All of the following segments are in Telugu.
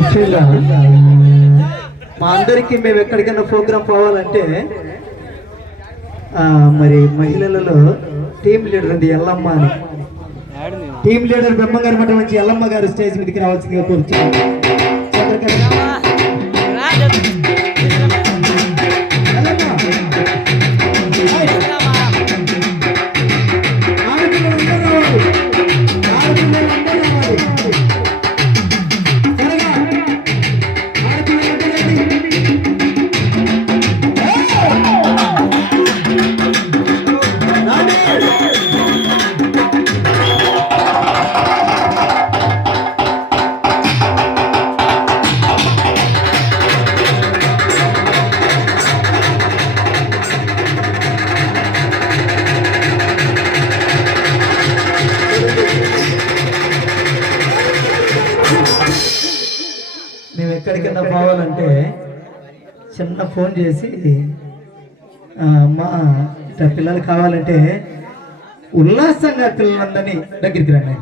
ముఖ్యంగా మా అందరికీ మేము ఎక్కడికైనా ప్రోగ్రాం పోవాలంటే మరి మహిళలలో టీం లీడర్ ఉంది ఎల్లమ్మ అని. టీం లీడర్ బ్రహ్మగారి మఠం నుంచి ఎల్లమ్మ గారు స్టేజ్ మీదకి రావాల్సిందిగా కోరుతున్నాను. మేము ఎక్కడికైనా పోవాలంటే చిన్న ఫోన్ చేసి మా ఇట్లా పిల్లలు కావాలంటే ఉల్లాసంగా పిల్లలందరినీ దగ్గరికి రండి.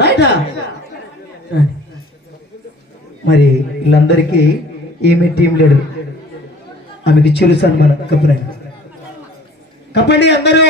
రైటా మరి వీళ్ళందరికీ ఈమె టీం లీడర్, ఆమెకి చిరు సన్మానం కప్పండి అందరూ.